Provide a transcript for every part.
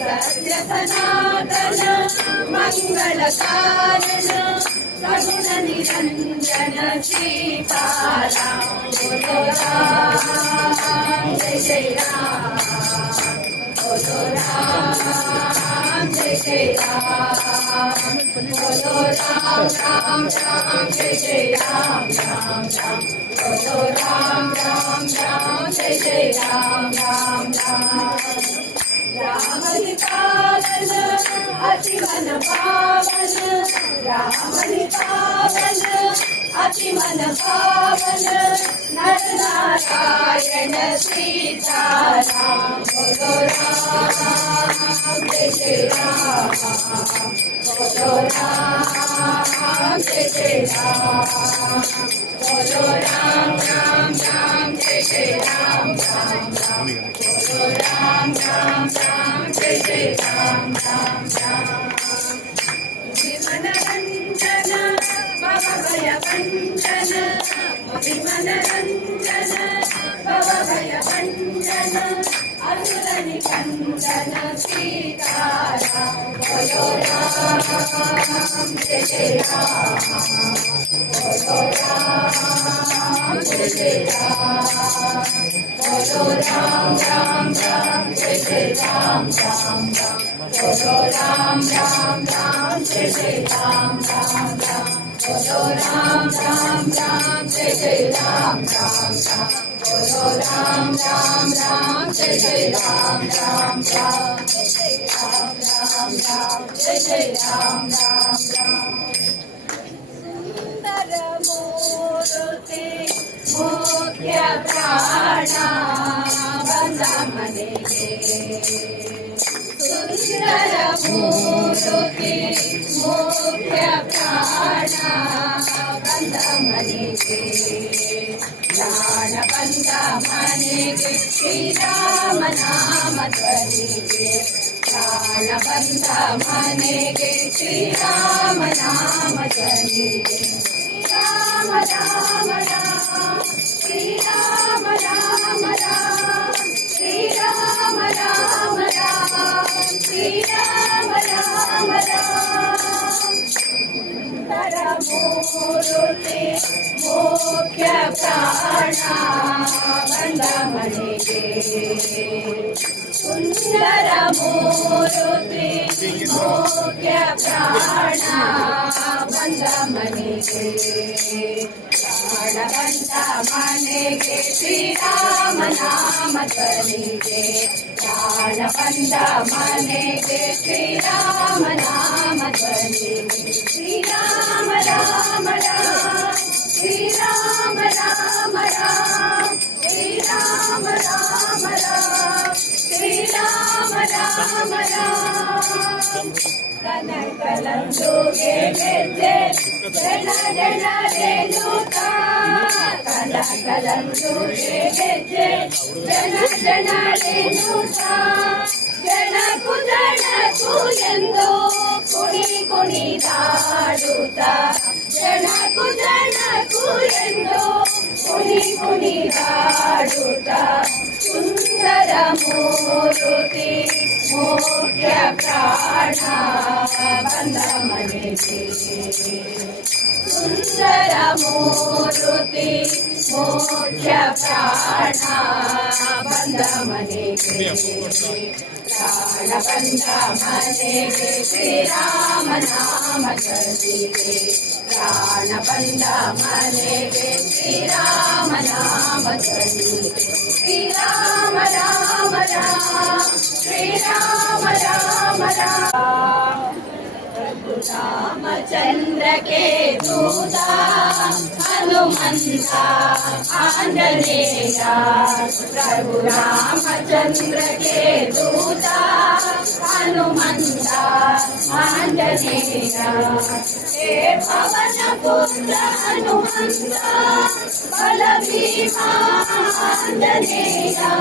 सत्य सनातन मंगल कारण सगुण निरंजन सीताराम बोलो राम जय जय राम बोलो राम जय जय राम बोलो राम राम राम जय जय राम राम राम बोलो राम राम राम जय जय राम राम राम रामनि पावन अति मन पावन रामनि पावन अति मन पावन नर नारायण सीताराम बोलो राम जय जय राम बोलो राम जय जय राम बोलो राम राम राम जय जय राम राम राम बोलो राम राम राम जय जय राम राम राम विमनरंजन भव भय भंजन विमनरंजन भव भय भंजन असुर निकंदन सीताराम बोलो राम जय जय राम बोलो राम जय जय राम बोलो राम राम राम जय जय राम राम राम बोलो राम राम राम जय जय राम राम राम बोलो राम राम राम जय जय राम राम राम बोलो राम राम राम जय जय राम राम राम जय जय राम राम राम जय जय राम राम राम सुंदर मूर्ति मुख्य प्राण बंद मनेगे सुंदर मूर्ति मुख्य प्राण बंद मनेगे प्राण बंद मनेगे श्री राम नाम ध्वनिगे प्राण बंद मनेगे श्री राम नाम ध्वनिगे राम राम राम श्री राम राम राम श्री राम राम राम श्री राम राम राम सुंदर मूर्ति मुख्य प्राण बंद मनेगे सुंदर मूर्ति मुख्य प्राण बंद मनेगे प्राण बंद मनेगे श्री राम नाम ध्वनिगे प्राण बंद मनेगे श्री राम नाम ध्वनिगे श्री राम राम राम श्री राम राम राम श्री राम राम राम श्री राम राम राम ಕನಕಲಂದುಗೆ ಗೆಜ್ಜೆ ಜನ ಜನ ರೇಣುಕಾ ಕನಕಲಂದುಗೆ ಗೆಜ್ಜೆ ಜನ ಜನ ರೇಣುಕಾ ಜನಕು ಜನಕು ಎಂದು ಕುಣಿ ಕುಣಿದಾಡುತ್ತ ಜನಕು ಜನಕು ಎಂದು ಕುಣಿ ಕುಣಿದಾಡುತ್ತ ಸುಂದರ ಮೂರುತಿ ಮುಖ್ಯ ಪ್ರಾಣ ಬಂದ ಮನೆಗೆ ಸುಂದರ ಮೂರುತಿ ಮುಖ್ಯ ಪ್ರಾಣ ಬಂದ ಮನೆಗೆ ಪ್ರಾಣ ಬಂದ ಮನೆಗೆ ಶ್ರೀರಾಮ ನಾಮ ಜಪಿಗೆ ಪ್ರಾಣ ಬಂದ ಮನೆಗೆ ಶ್ರೀರಾಮ ನಾಮ ಜಪಿಗೆ ಶ್ರೀರಾಮ ರಾಮ ರಾಮ ಶ್ರೀರಾಮ ರಾಮ ರಾಮ ರಾಮಚಂದ್ರ के दूता हनुमंता आंजनेया प्रभु रामचंद्र के दूता हनुमंता आंजनेया हे पवन पुत्र हनुमंता बल भीमा आंजनेया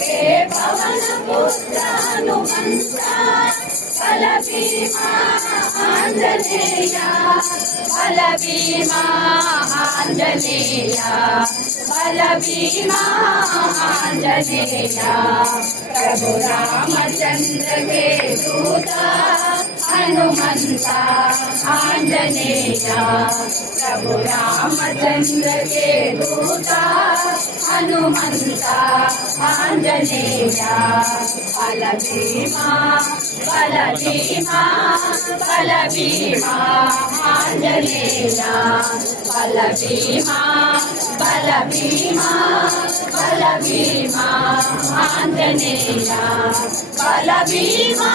हे पवन पुत्र हनुमंता बल भीमा आंजनेय बल भीमा आंजनेय बल भीमा आंजनेय प्रभु रामचंद्र के दूता हनुमंता आंजनेय प्रभु रामचंद्र के दूता हनुमंता आंजनेय बल भीमा बल भीमा बल भीमा आंजनेय बल भीमा बल भीमा बल भीमा आंजनेय बल भीमा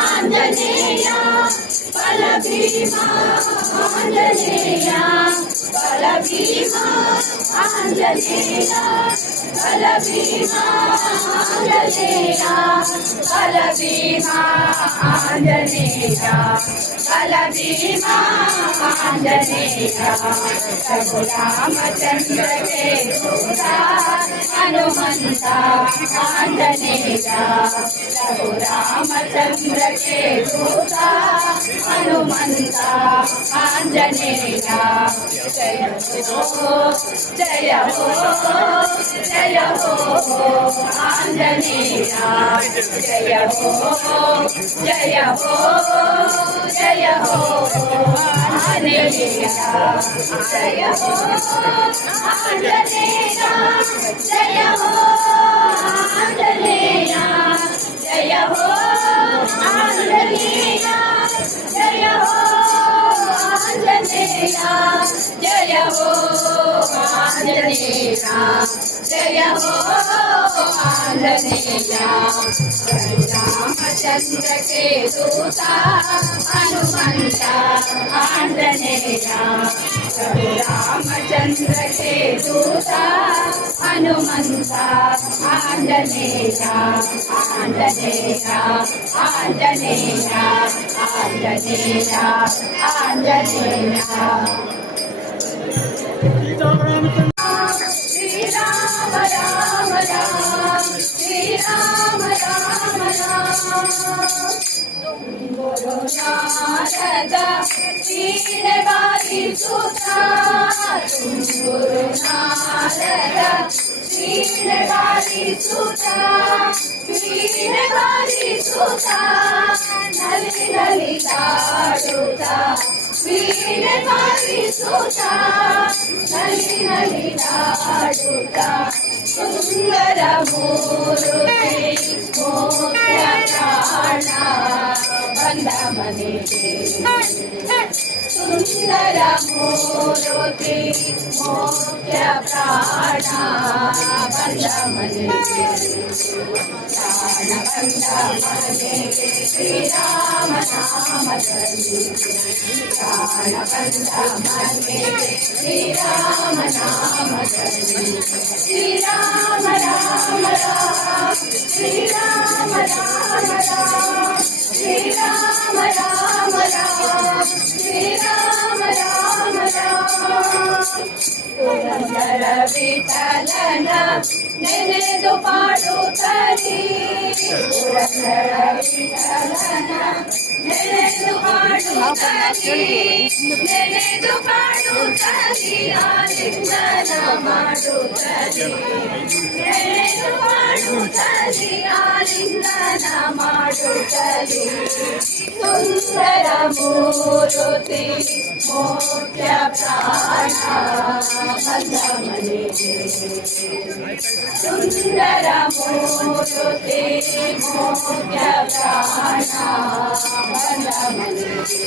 आंजनेय बल भीमा आंजनेय बल भीमा आंजनेय बल भीमा आंजनेय बल भीमा आंजनेय बल भीमा आंजनेय प्रभु रामचंद्र के दूता हनुमंता आंजनेय प्रभु रामचंद्र के दूता हनुमंता आंजनेय जय हो जय हो जय हो आंजनेय जय हो जय हो जय हो आंजनेय जय हो आंजनेय जय हो आंजनेय जय हो आंजनेय जय हो आंजनेय जय हो आंजनेय जय हो आंजनेय रामचंद्र के दूता हनुमंता आंजनेय रामचंद्र के दूता हनुमंता आंजनेय आंजनेय आंजनेय आंजनेय आंजनेय श्री राम राम राम श्री राम राम राम गुरु नारद तीन बारी सुता गुरु नारद तीन बारी सुता तीन बारी सुता नली नली दाड़ुता तीन बारी सुता नली नली दाड़ुता सुंदर मूर्ति मोक्ष प्राण बंद मनेगे सुंदर मूर्ति मोक्ष प्राण बंद मनेगे प्राण बंद मनेगे श्री राम नाम जपिगे प्राण बंद मनेगे श्री राम नाम जपिगे श्री राम राम राम श्री राम राम राम श्री राम राम ವಿಠಲನ ನೆನೆದು ಪಾಡುತ್ತಲಿ ಪುರಂದರ ವಿಠಲನ ನೆನೆದು ಪಾಡುತ್ತಲಿ ನೆನೆದು ಪಾಡುತ್ತಲಿ ಆಲಿಂಗನ ಮಾಡುತ್ತಲಿ ನೆನೆದು ಪಾಡುತ್ತಲಿ ಆಲಿಂಗನ ಮಾಡುತ್ತಲಿ ಸುಂದರ ಮೂರುತಿ ಮೋಕ್ಷ ಪ್ರಾಣ ಬಂದ ಮನೆಗೆ ಸುಂದರ ಮೂರುತಿ ಮೋಕ್ಷ ಪ್ರಾಣ ಬಂದ ಮನೆಗೆ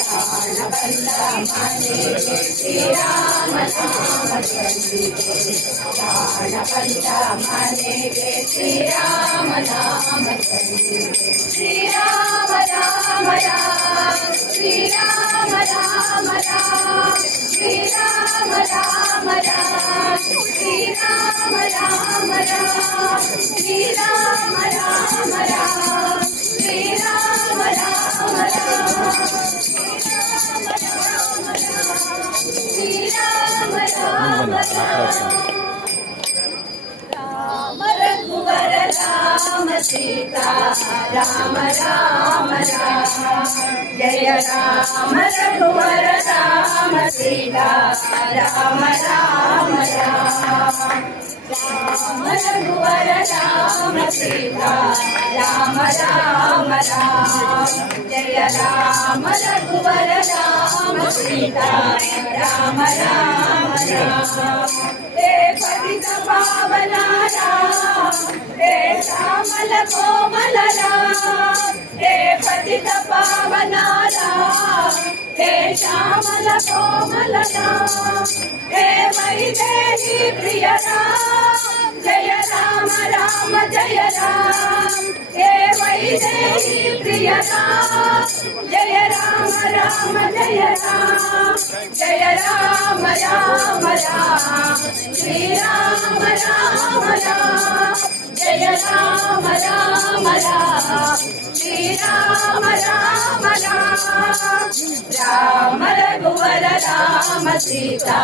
ಪ್ರಾಣ ಬಂದ ಮನೆಗೆ ಶ್ರೀರಾಮ ನಾಮ ಚಂದಿಗೆ ಪ್ರಾಣ ಬಂದ ಮನೆಗೆ ಶ್ರೀರಾಮ ನಾಮ ಚಂದಿಗೆ ಶ್ರೀರಾಮ ರಾಮ ರಾಮ ಶ್ರೀರಾಮ ರಾಮ ರಾಮ ಶ್ರೀರಾಮ ರಾಮ ರಾಮ ಶ್ರೀರಾಮ ರಾಮ ರಾಮ ಶ್ರೀರಾಮ ರಾಮ ರಾಮ ಶ್ರೀರಾಮ ರಾಮ ರಾಮ ಶ್ರೀರಾಮ ರಾಮ ರಾಮ ರಾಮ ರಘುವರ ರಾಮ ಸೀತಾ ರಾಮ ರಾಮ ರಾಮ ಜಯ ರಾಮ ರಘುವರ ರಾಮ ಸೀತಾ ರಾಮ ರಾಮ ರಾಮ ರಾಮ ರಘುವರ ರಾಮ ಸೀತಾ ರಾಮ ರಾಮ ರಾಮ ಜಯ ರಾಮ ರಘುವರ ರಾಮ ಸೀತಾ ರಾಮ ರಾಮ ರಾಮ हे पतित पावन राम हे श्यामल कोमल राम हे पतित पावन राम हे श्यामल कोमल राम हे वैदेही प्रिय राम जय राम राम जय राम हे वैदेही प्रिय राम जय राम राम जय राम जय राम राम राम श्री राम राम राम जय राम राम राम श्री राम राम राम राम रघुवर राम सीता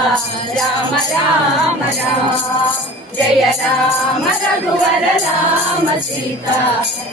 राम राम राम जय राम रघुवर राम सीता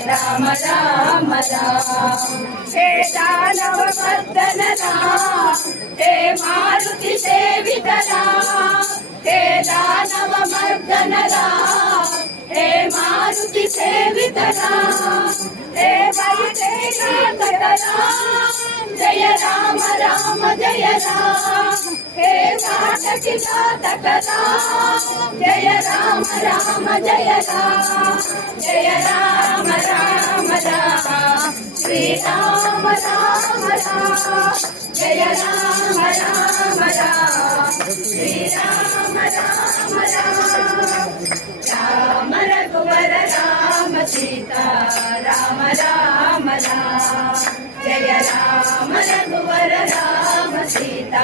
राम राम राम हे दानव मर्दन राम हे मारुति सेवित राम हे दानव मर्दन राम हे मारुति सेवित राम हे वैदेही राम जय राम राम जय राम हे नाटक जातक राम जय राम राम जय राम जय राम राम राम श्री राम राम राम जय राम राम राम श्री राम राम राम राम रघुवर राम सीता राम राम राम जय राम रघुवर राम सीता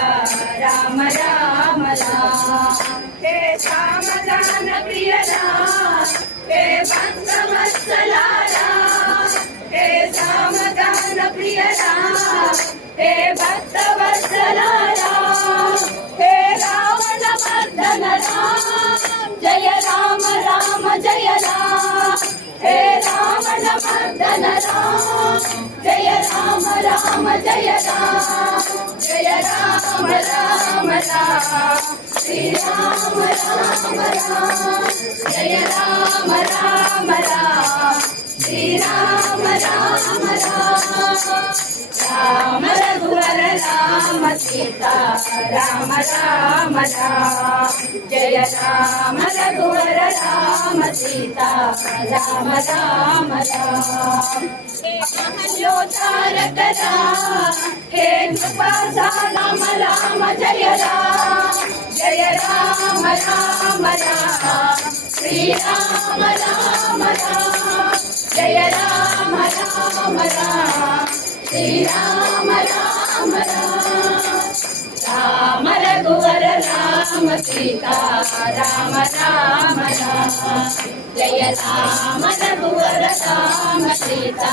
राम राम राम हे श्याम दान प्रिय राम हे भक्त वत्सला राम हे श्याम दान प्रिय राम हे भक्त वत्सला राम हे रावण मर्दन राम जय राम राम जय राम हे रावण मर्दन राम जय राम राम जय राम जय राम राम राम श्री राम राम राम जय राम राम राम श्री राम राम राम राम रघुवर राम सीता राम राम राम जय राम रघुवर राम सीता राम राम राम जो तारक राम हे कृपा राम राम जय राम राम राम श्री राम राम राम जय राम राम राम श्री राम राम राम राम रघुवर राम सीता राम राम राम जय राम रघुवर राम सीता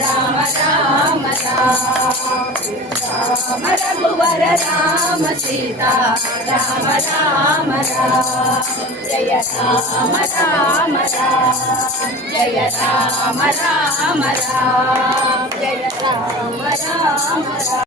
राम राम राम राम रघुवर राम सीता राम राम राम जय राम राम राम जय राम राम राम जय राम राम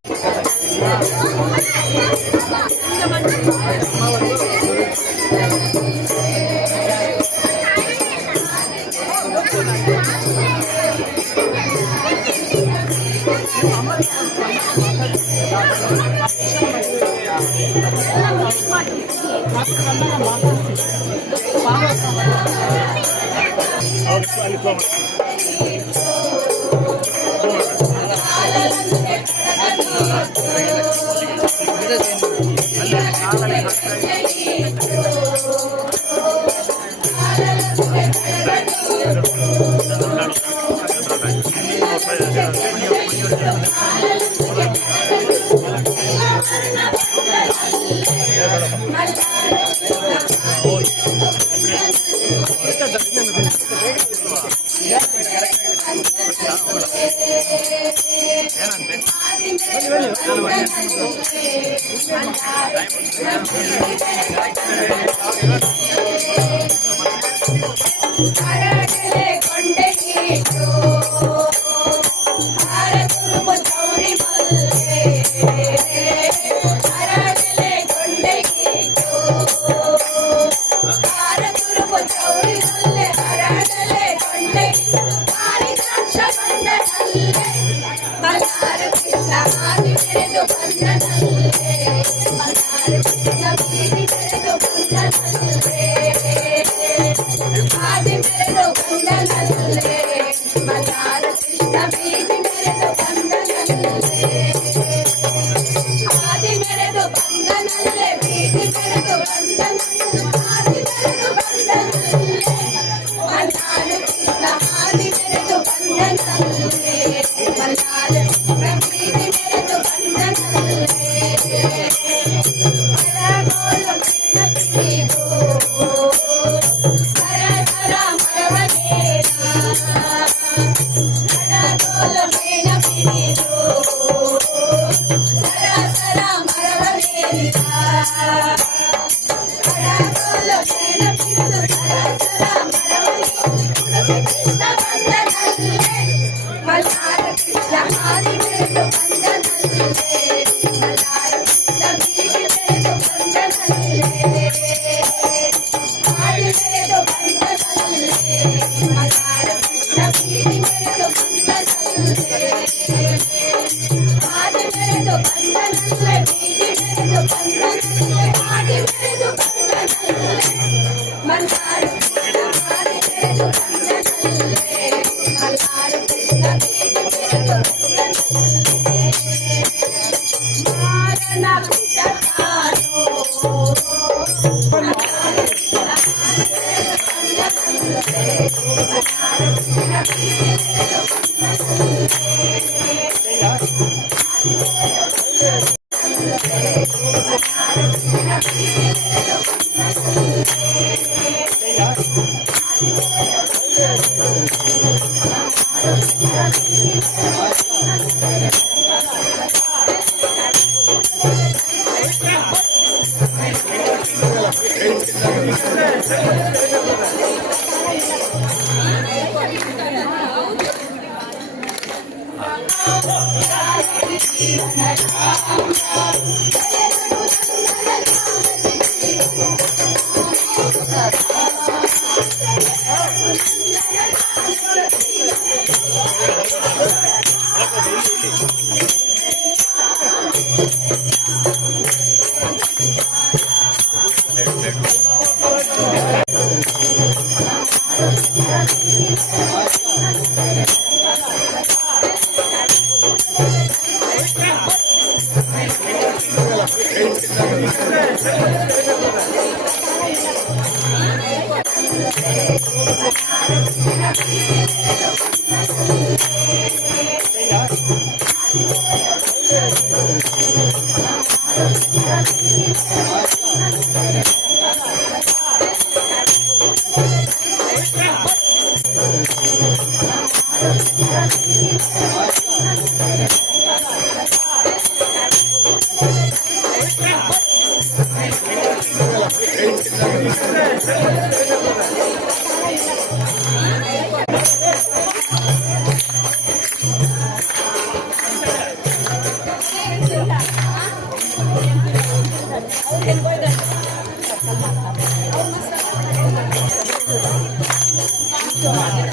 Thank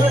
you.